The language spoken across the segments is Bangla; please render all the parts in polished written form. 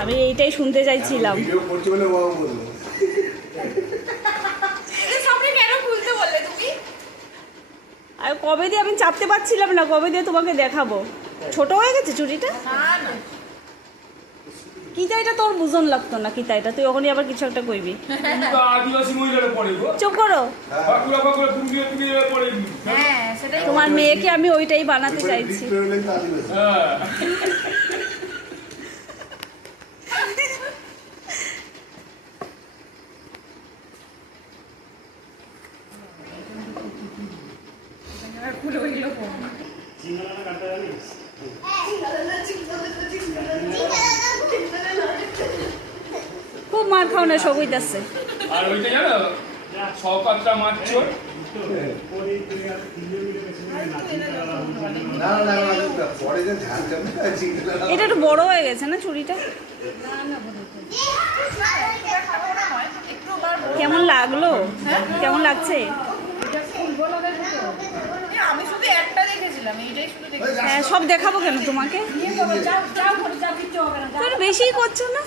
আমি এইটাই শুনতে চাইছিলাম। আর কবে দিয়ে আমি চাপতে পারছিলাম না, কবে দিয়ে তোমাকে দেখাবো। ছোট হয়ে গেছে চুড়িটা। কিতা এটা তোর বুঝন লাগতো না, কিতা এটা তুই ওখানে আবার কিছু একটা কইবি। চুপ করো। তোমার মেয়েকে আমি ওইটাই বানাতে চাইছি। খুব মার খাও না, সবই আছে। আর ওইটা জানো সকাতটা মারছর এটা একটু বড় হয়ে গেছে না চুড়িটা। কেমন লাগলো? কেমন লাগছে? হ্যাঁ, সব দেখাবো কেন তোমাকে? তুমি বেশি করছো না?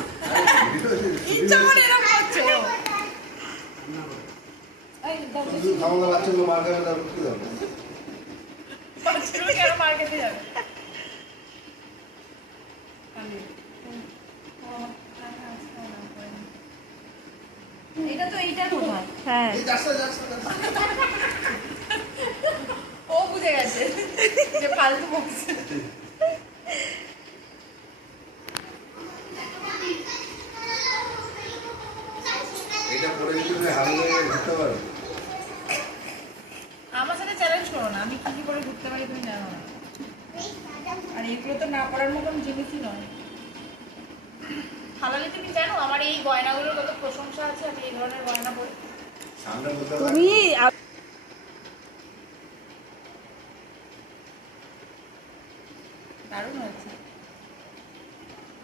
এটা তো এইটা কোথায়? হ্যাঁ, ও বুঝে গেছে যে ফালতু বকছে। এটা পরে যদি তুমি হারিয়ে ঘুরতে পারো। আমার সাথে চ্যালেঞ্জ করো না, আমি কি কি করে ঘুরতে পারি তুমি জানো না। আর এগুলো তো না পড়ার মতন জিনিসই নয়। হালালি তুমি জানো আমার এই গয়নাগুলোর কত প্রশংসা আছে, আমি এই ধরনের গয়না পরি। সামনে বলতে তুমি দারুণ হয়েছে।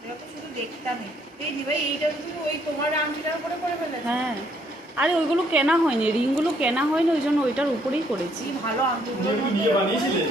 এটা তো শুধু দেখতামই। এই দিবাই এইটা তুমি ওই তোমার আংটিটার উপরে করে ফেলেছো। হ্যাঁ, আরে ওইগুলো কেনা হয়নি, রিংগুলো কেনা হয়নি, ওই জন্য ওইটার উপরেই করেছি। কি ভালো আংটিগুলো বিয়ে বানিয়েছিলে?